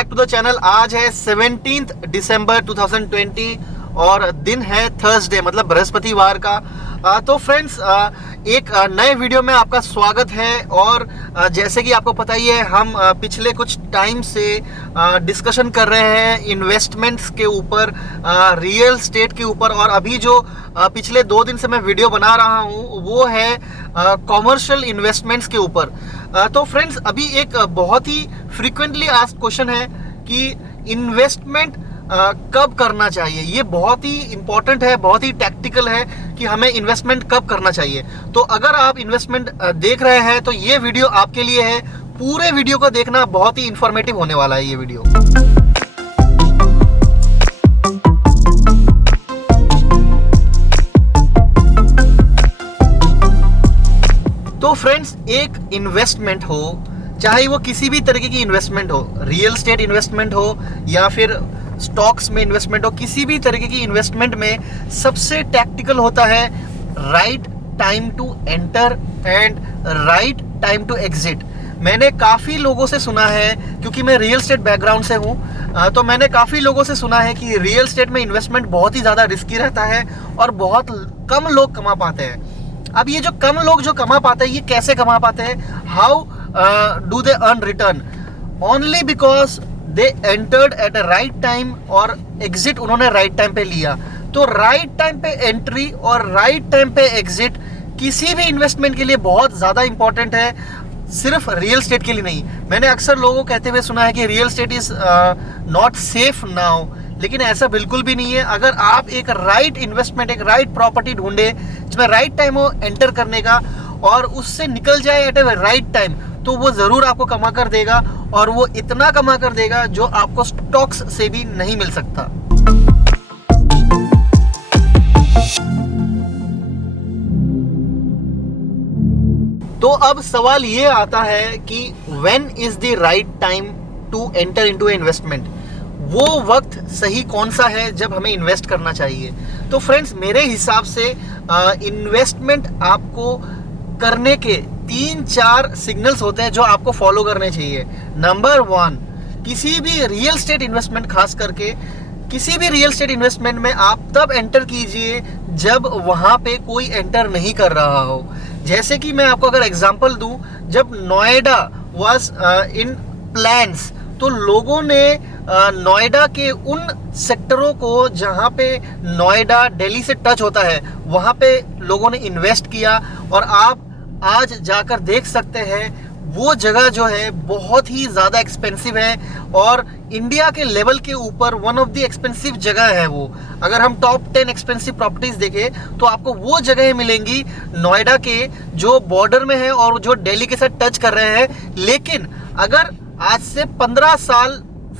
Back to the channel. आज है 17 दिसंबर 2020 और दिन है थर्सडे मतलब बृहस्पतिवार का। तो फ्रेंड्स एक नए वीडियो में आपका स्वागत है। और जैसे कि आपको पता ही है, हम पिछले कुछ टाइम से डिस्कशन कर रहे हैं इन्वेस्टमेंट्स के ऊपर, रियल स्टेट के ऊपर। और अभी जो पिछले 2 दिन से मैं वीडियो बना रहा हूँ वो है कॉमर्शियल इन्वेस्टमेंट्स के ऊपर। तो फ्रेंड्स अभी एक बहुत ही फ्रीक्वेंटली आस्क्ड क्वेश्चन है कि इन्वेस्टमेंट कब करना चाहिए। ये बहुत ही इंपॉर्टेंट है, बहुत ही टैक्टिकल है कि हमें इन्वेस्टमेंट कब करना चाहिए। तो अगर आप इन्वेस्टमेंट देख रहे हैं तो ये वीडियो आपके लिए है। पूरे वीडियो को देखना, बहुत ही इंफॉर्मेटिव होने वाला है ये वीडियो। तो फ्रेंड्स एक इन्वेस्टमेंट हो, चाहे वो किसी भी तरीके की इन्वेस्टमेंट हो, रियल एस्टेट इन्वेस्टमेंट हो या फिर स्टॉक्स में इन्वेस्टमेंट हो, किसी भी तरीके की इन्वेस्टमेंट में सबसे टैक्टिकल होता है right time to enter and right time to exit. मैंने काफ़ी लोगों से सुना है, क्योंकि मैं रियल एस्टेट बैकग्राउंड से हूँ, तो मैंने काफ़ी लोगों से सुना है कि रियल एस्टेट में इन्वेस्टमेंट बहुत ही ज़्यादा रिस्की रहता है और बहुत कम लोग कमा पाते हैं। अब ये जो कम लोग जो कमा पाते हैं, ये कैसे कमा पाते हैं? How do they earn return? Only because they entered at a right time और एग्जिट उन्होंने राइट टाइम पे लिया। तो राइट टाइम पे एंट्री और राइट टाइम पे एग्जिट किसी भी इन्वेस्टमेंट के लिए बहुत ज़्यादा इंपॉर्टेंट है, सिर्फ रियल एस्टेट के लिए नहीं। मैंने अक्सर लोगों को कहते हुए सुना है कि real estate is not safe now, लेकिन ऐसा बिल्कुल भी नहीं है। अगर आप एक राइट इन्वेस्टमेंट, एक राइट प्रॉपर्टी ढूंढे जिसमें राइट टाइम हो एंटर करने का और उससे निकल जाए एट ए राइट टाइम, तो वो ज़रूर आपको कमा कर देगा, और वो इतना कमा कर देगा जो आपको स्टॉक्स से भी नहीं मिल सकता। तो अब सवाल ये आता है कि when is the right time to enter into investment? वो वक्त सही कौन सा है जब हमें इन्वेस्ट करना चाहिए? तो फ्रेंड्स मेरे हिसाब से इन्वेस्टमेंट आपको करने के 3-4 सिग्नल्स होते हैं जो आपको फॉलो करने चाहिए। नंबर 1, किसी भी रियल एस्टेट इन्वेस्टमेंट, खास करके किसी भी रियल एस्टेट इन्वेस्टमेंट में आप तब एंटर कीजिए जब वहाँ पे कोई एंटर नहीं कर रहा हो। जैसे कि मैं आपको अगर एग्जांपल दूं, जब नोएडा वाज इन प्लान्स, तो लोगों ने नोएडा के उन सेक्टरों को जहाँ पे नोएडा दिल्ली से टच होता है वहाँ पे लोगों ने इन्वेस्ट किया। और आप आज जाकर देख सकते हैं वो जगह जो है बहुत ही ज़्यादा एक्सपेंसिव है और इंडिया के लेवल के ऊपर वन ऑफ द एक्सपेंसिव जगह है वो। अगर हम टॉप 10 एक्सपेंसिव प्रॉपर्टीज़ देखें तो आपको वो जगह मिलेंगी नोएडा के जो बॉर्डर में है और जो दिल्ली के साथ टच कर रहे हैं। लेकिन अगर आज से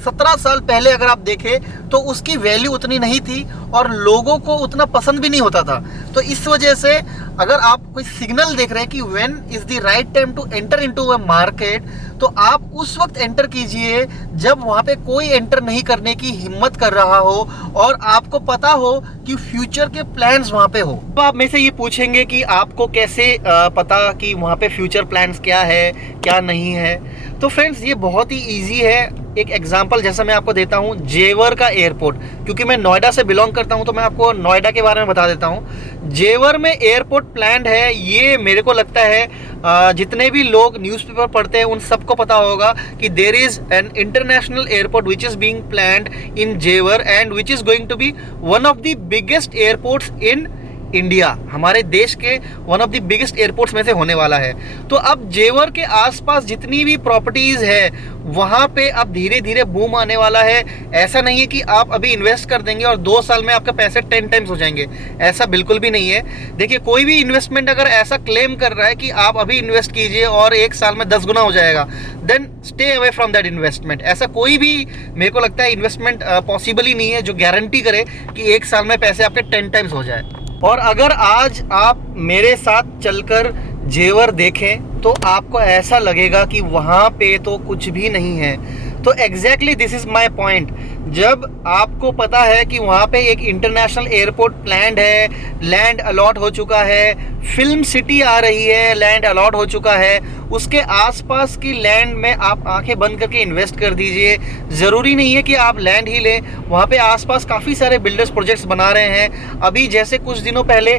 17 साल पहले अगर आप देखें तो उसकी वैल्यू उतनी नहीं थी और लोगों को उतना पसंद भी नहीं होता था। तो इस वजह से अगर आप कोई सिग्नल देख रहे हैं कि when is the right time to enter into a market, तो आप उस वक्त एंटर कीजिए जब वहाँ पे कोई एंटर नहीं करने की हिम्मत कर रहा हो और आपको पता हो कि फ्यूचर के प्लान्स वहाँ पे हो। तो आप में से ये पूछेंगे कि आपको कैसे पता कि वहाँ पे फ्यूचर प्लान्स क्या है क्या नहीं है? तो फ्रेंड्स ये बहुत ही ईजी है। एक एग्जांपल जैसा मैं आपको देता हूँ, जेवर का एयरपोर्ट, क्योंकि मैं नोएडा से बिलोंग करता हूँ तो मैं आपको नोएडा के बारे में बता देता हूँ। जेवर में एयरपोर्ट प्लान्ड है, ये मेरे को लगता है जितने भी लोग न्यूज़पेपर पढ़ते हैं उन सबको पता होगा कि there is an international airport which is being planned in Jewar and which is going to be one of the biggest airports in India. हमारे देश के one of the biggest airports में से होने वाला है। तो अब जेवर के आसपास जितनी भी प्रॉपर्टीज़ है वहाँ पे अब धीरे धीरे बूम आने वाला है। ऐसा नहीं है कि आप अभी इन्वेस्ट कर देंगे और 2 साल में आपके पैसे 10 टाइम्स हो जाएंगे, ऐसा बिल्कुल भी नहीं है। देखिए, कोई भी इन्वेस्टमेंट अगर ऐसा क्लेम कर रहा है कि आप अभी इन्वेस्ट कीजिए और 1 साल में 10 गुना हो जाएगा, then stay away from that investment. ऐसा कोई भी मेरे को लगता है इन्वेस्टमेंट पॉसिबल ही नहीं है जो गारंटी करे कि 1 साल में पैसे आपके 10 टाइम्स हो जाए। और अगर आज आप मेरे साथ चलकर जेवर देखें तो आपको ऐसा लगेगा कि वहाँ पे तो कुछ भी नहीं है। तो exactly this is my point. जब आपको पता है कि वहाँ पे एक इंटरनेशनल एयरपोर्ट प्लान्ड है, लैंड अलॉट हो चुका है, फिल्म सिटी आ रही है, लैंड अलॉट हो चुका है, उसके आसपास की लैंड में आप आंखें बंद करके इन्वेस्ट कर दीजिए। ज़रूरी नहीं है कि आप लैंड ही लें, वहाँ पे आसपास काफ़ी सारे बिल्डर्स प्रोजेक्ट्स बना रहे हैं। अभी जैसे कुछ दिनों पहले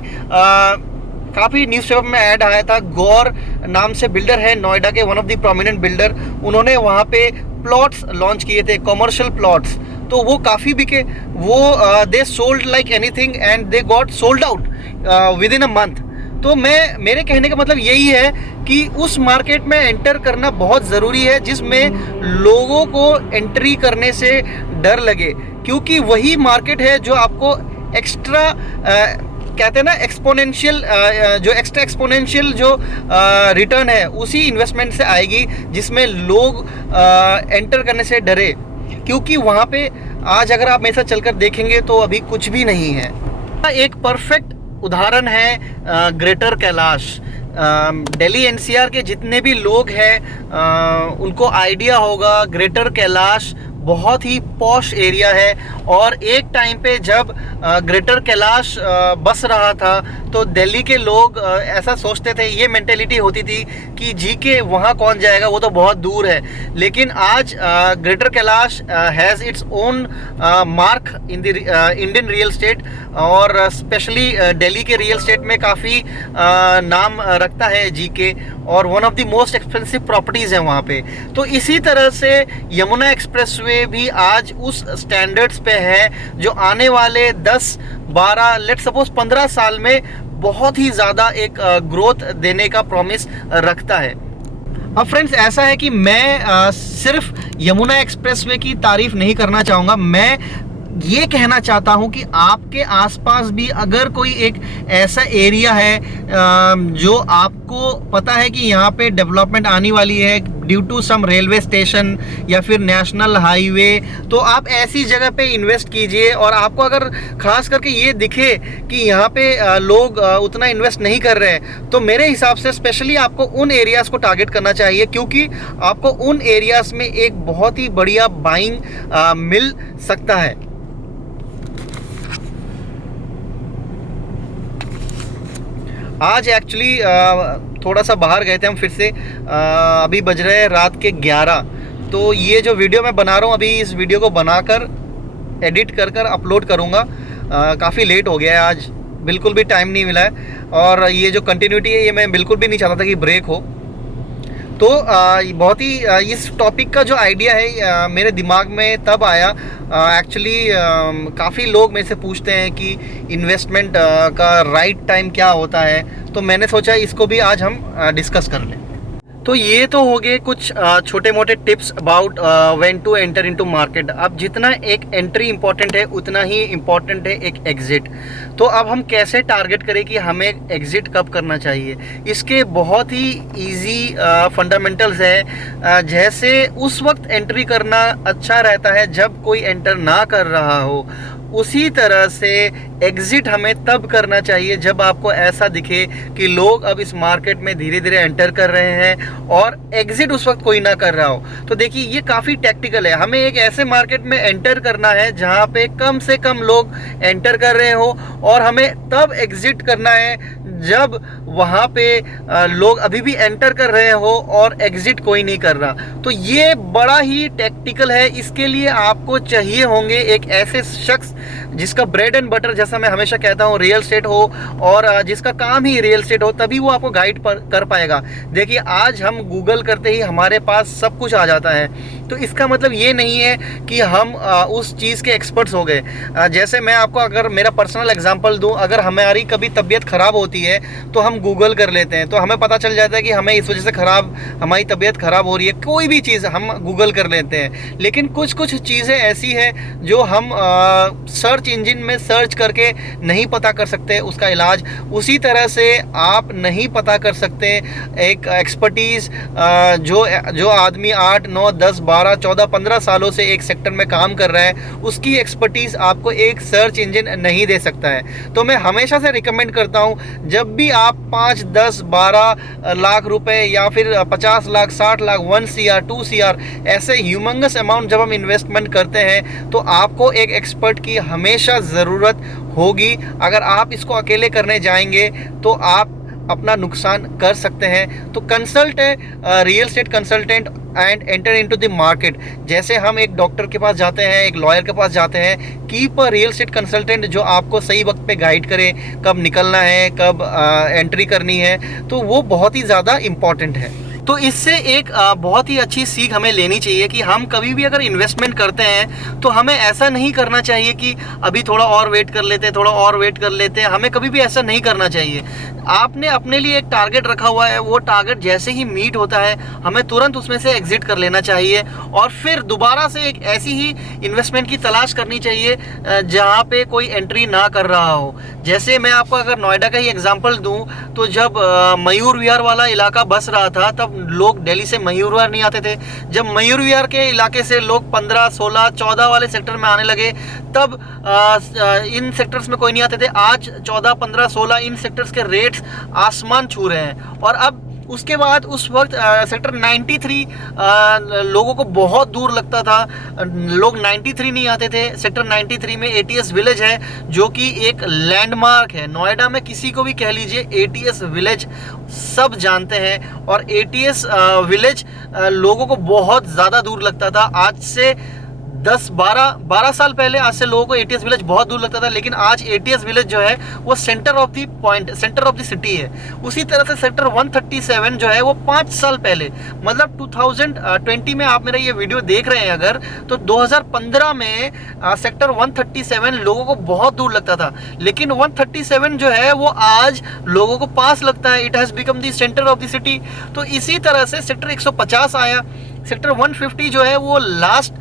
काफ़ी न्यूज़पेपर में ऐड आया था, गौर नाम से बिल्डर है नोएडा के, one of the prominent builder, उन्होंने वहाँ पे प्लॉट्स लॉन्च किए थे, कमर्शियल प्लॉट्स, तो वो काफ़ी बिके। वो they sold like anything and they got sold out with in a month. तो मेरे कहने का मतलब यही है कि उस मार्केट में एंटर करना बहुत ज़रूरी है जिसमें लोगों को एंट्री करने से डर लगे, क्योंकि वही मार्केट है जो आपको एक्स्ट्रा कहते हैं ना एक्सपोनेंशियल, जो एक्स्ट्रा एक्सपोनेंशियल जो रिटर्न है उसी इन्वेस्टमेंट से आएगी, जिसमें लोग एंटर करने से डरे। क्योंकि वहाँ पे आज अगर आप मेरे साथ चलकर देखेंगे तो अभी कुछ भी नहीं है। एक परफेक्ट उदाहरण है ग्रेटर कैलाश। दिल्ली एनसीआर के जितने भी लोग हैं उनको आइडिया होगा, ग्रेटर कैलाश बहुत ही पॉश एरिया है। और एक टाइम पे जब ग्रेटर कैलाश बस रहा था तो दिल्ली के लोग ऐसा सोचते थे, ये मेंटेलिटी होती थी कि जी के वहाँ कौन जाएगा, वो तो बहुत दूर है। लेकिन आज greater Kailash has its own mark in the Indian real estate, और स्पेशली दिल्ली के रियल स्टेट में काफ़ी नाम रखता है जी के, और one of the most expensive properties हैं वहाँ पे। तो इसी तरह से यमुना एक्सप्रेसवे भी आज उस स्टैंडर्ड्स पे है जो आने वाले 10, 12, लेट सपोज 15 साल में बहुत ही ज़्यादा एक ग्रोथ देने का प्रॉमिस रखता है। अब फ्रेंड्स ऐसा है कि मैं सिर्फ यमुना एक्सप्रेसवे की तारीफ नहीं करना चाहूँगा, मैं ये कहना चाहता हूँ कि आपके आसपास भी अगर कोई एक ऐसा एरिया है जो आपको पता है कि यहाँ पे डेवलपमेंट आने वाली है due to some railway station या फिर नेशनल हाईवे, तो आप ऐसी जगह पे इन्वेस्ट कीजिए। और आपको अगर खास करके ये दिखे कि यहाँ पे लोग उतना इन्वेस्ट नहीं कर रहे हैं, तो मेरे हिसाब से स्पेशली आपको उन एरियाज़ को टारगेट करना चाहिए, क्योंकि आपको उन एरियाज़ में एक बहुत ही बढ़िया बाइंग मिल सकता है। आज एक्चुअली थोड़ा सा बाहर गए थे हम फिर से, अभी बज रहे हैं रात के 11। तो ये जो वीडियो मैं बना रहा हूँ, अभी इस वीडियो को बनाकर एडिट कर अपलोड करूँगा। काफ़ी लेट हो गया है आज, बिल्कुल भी टाइम नहीं मिला है, और ये जो कंटिन्यूटी है ये मैं बिल्कुल भी नहीं चाहता था कि ब्रेक हो। तो बहुत ही इस टॉपिक का जो आइडिया है मेरे दिमाग में तब आया, एक्चुअली काफ़ी लोग मेरे से पूछते हैं कि इन्वेस्टमेंट का राइट टाइम क्या होता है, तो मैंने सोचा इसको भी आज हम डिस्कस कर लें। तो ये तो हो गए कुछ छोटे मोटे tips about when to enter into market. अब जितना एक एंट्री इंपॉर्टेंट है उतना ही इम्पॉर्टेंट है एक एग्ज़िट। तो अब हम कैसे टारगेट करें कि हमें एग्ज़िट कब करना चाहिए, इसके बहुत ही इजी फंडामेंटल्स हैं। जैसे उस वक्त एंट्री करना अच्छा रहता है जब कोई एंटर ना कर रहा हो, उसी तरह से एग्ज़िट हमें तब करना चाहिए जब आपको ऐसा दिखे कि लोग अब इस मार्केट में धीरे धीरे एंटर कर रहे हैं और एग्ज़िट उस वक्त कोई ना कर रहा हो। तो देखिए ये काफ़ी टैक्टिकल है, हमें एक ऐसे मार्केट में एंटर करना है जहाँ पे कम से कम लोग एंटर कर रहे हो, और हमें तब एग्ज़िट करना है जब वहाँ पे लोग अभी भी एंटर कर रहे हो और एग्ज़िट कोई नहीं कर रहा। तो ये बड़ा ही टैक्टिकल है। इसके लिए आपको चाहिए होंगे एक ऐसे शख्स जिसका ब्रेड एंड बटर, जैसा मैं हमेशा कहता हूँ, रियल स्टेट हो, और जिसका काम ही रियल स्टेट हो, तभी वो आपको गाइड कर पाएगा। देखिए आज हम गूगल करते ही हमारे पास सब कुछ आ जाता है, तो इसका मतलब ये नहीं है कि हम उस चीज़ के एक्सपर्ट्स हो गए। जैसे मैं आपको अगर मेरा पर्सनल एग्जांपल दूं, अगर हमारी कभी तबीयत ख़राब होती है तो हम गूगल कर लेते हैं, तो हमें पता चल जाता है कि हमें इस वजह से हमारी तबीयत ख़राब हो रही है। कोई भी चीज़ हम गूगल कर लेते हैं, लेकिन कुछ कुछ चीज़ें ऐसी हैं जो हम सर्च इंजन में सर्च करके नहीं पता कर सकते उसका इलाज। उसी तरह से आप नहीं पता कर सकते एक एक्सपर्टीज़ जो आदमी 8, 9, 10, 12, 14, 15 सालों से एक सेक्टर में काम कर रहा है, उसकी एक्सपर्टीज़ आपको एक सर्च इंजन नहीं दे सकता है। तो मैं हमेशा से रिकमेंड करता हूँ, जब भी आप 5, 10, 12 लाख रुपए या फिर 50 लाख, 60 लाख, 1 CR, 2 CR ऐसे ह्यूमंगस अमाउंट जब हम इन्वेस्टमेंट करते हैं तो आपको एक एक्सपर्ट की हमेशा ज़रूरत होगी। अगर आप इसको अकेले करने जाएंगे तो आप अपना नुकसान कर सकते हैं। तो consult real estate consultant and enter into the market. जैसे हम एक डॉक्टर के पास जाते हैं, एक लॉयर के पास जाते हैं, keep a real estate consultant जो आपको सही वक्त पे गाइड करे, कब निकलना है, कब एंट्री करनी है। तो वो बहुत ही ज़्यादा इम्पॉर्टेंट है। तो इससे एक बहुत ही अच्छी सीख हमें लेनी चाहिए कि हम कभी भी अगर इन्वेस्टमेंट करते हैं तो हमें ऐसा नहीं करना चाहिए कि अभी थोड़ा और वेट कर लेते हैं, थोड़ा और वेट कर लेते हैं। हमें कभी भी ऐसा नहीं करना चाहिए। आपने अपने लिए एक टारगेट रखा हुआ है, वो टारगेट जैसे ही मीट होता है हमें तुरंत उसमें से एग्जिट कर लेना चाहिए और फिर दोबारा से एक ऐसी ही इन्वेस्टमेंट की तलाश करनी चाहिए जहाँ पे कोई एंट्री ना कर रहा हो। जैसे मैं आपको अगर नोएडा का ही एग्जांपल दूं तो जब मयूर विहार वाला इलाका बस रहा था तब लोग दिल्ली से मयूर विहार नहीं आते थे। जब मयूर विहार के इलाके से लोग 15, 16, 14 वाले सेक्टर में आने लगे तब इन सेक्टर्स में कोई नहीं आते थे। आज 14, 15, 16 इन सेक्टर्स के रेट्स आसमान छू रहे हैं। और अब उसके बाद उस वक्त सेक्टर 93 लोगों को बहुत दूर लगता था, लोग 93 नहीं आते थे। सेक्टर 93 में ATS विलेज है जो कि एक लैंडमार्क है। नोएडा में किसी को भी कह लीजिए ATS विलेज सब जानते हैं और ATS विलेज लोगों को बहुत ज़्यादा दूर लगता था। आज से 10-12 साल पहले आज से लोगों को ATS विलेज बहुत दूर लगता था, लेकिन आज ATS विलेज जो है वो centre of the point, centre of the city है। उसी तरह से सेक्टर 137 जो है वो 5 साल पहले मतलब 2020 में आप मेरा ये वीडियो देख रहे हैं अगर, तो 2015 में सेक्टर 137 लोगों को बहुत दूर लगता था, लेकिन 137 जो है वो आज लोगों को पास लगता है। It has become the centre of the city. तो इसी तरह से सेक्टर 150 आया। सेक्टर 150 जो है वो लास्ट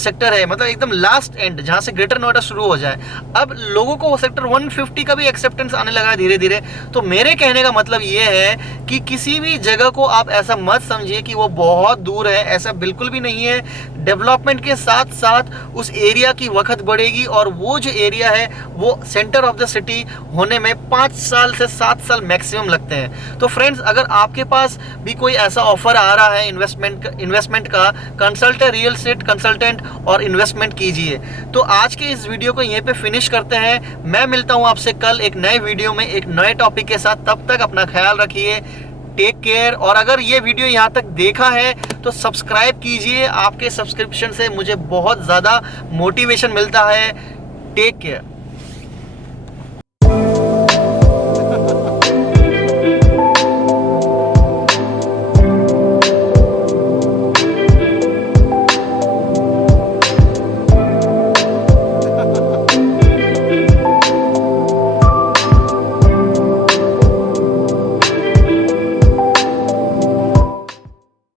सेक्टर है, मतलब एकदम लास्ट एंड जहाँ से ग्रेटर नोएडा शुरू हो जाए। अब लोगों को वो सेक्टर 150 का भी एक्सेप्टेंस आने लगा है धीरे धीरे। तो मेरे कहने का मतलब ये है कि किसी भी जगह को आप ऐसा मत समझिए कि वो बहुत दूर है, ऐसा बिल्कुल भी नहीं है। डेवलपमेंट के साथ साथ उस एरिया की वक्त बढ़ेगी और वो जो एरिया है वो सेंटर ऑफ द सिटी होने में 5 साल से 7 साल मैक्सिमम लगते हैं। तो फ्रेंड्स, अगर आपके पास भी कोई ऐसा ऑफर आ रहा है इन्वेस्टमेंट का, कंसल्ट रियल एस्टेट कंसल्टेंट और इन्वेस्टमेंट कीजिए। तो आज के इस वीडियो को यहीं पे फिनिश करते हैं। मैं मिलता हूं आपसे कल एक नए वीडियो में एक नए टॉपिक के साथ। तब तक अपना ख्याल रखिए, टेक केयर। और अगर ये वीडियो यहाँ तक देखा है तो सब्सक्राइब कीजिए। आपके सब्सक्रिप्शन से मुझे बहुत ज़्यादा मोटिवेशन मिलता है। Take care.